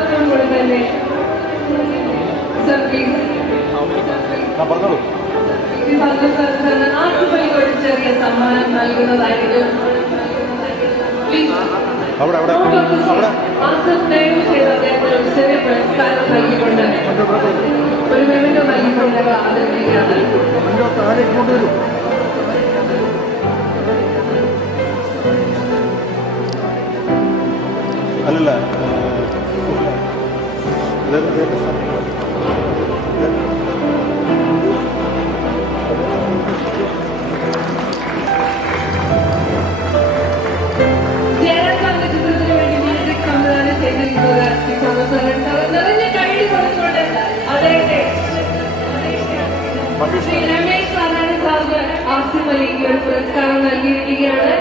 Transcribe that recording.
സന്തോഷത്തോടുകൂടി തന്നെ sir please ഈ സന്തോഷത്തിന് ആസിഫ് അലിക്ക് ഒരു ചെറിയ സമ്മാനം നൽകുന്നതായിരിക്കും. ആസിഫ് ദയവ് ചെയ്ത് അദ്ദേഹത്തിന് ഒരു ചെറിയ പുരസ്കാരം നൽകിക്കൊണ്ട് ഒരു മെമന്റോ നൽകിക്കൊണ്ട് ആദരിക്കുകയാണ്. അല്ലല്ല ശ്രീ രമേശ് നാരായണ സാറിന് ആസിഫ് അലിക്ക് ഒരു പുരസ്കാരം നൽകിയിരിക്കുകയാണ്.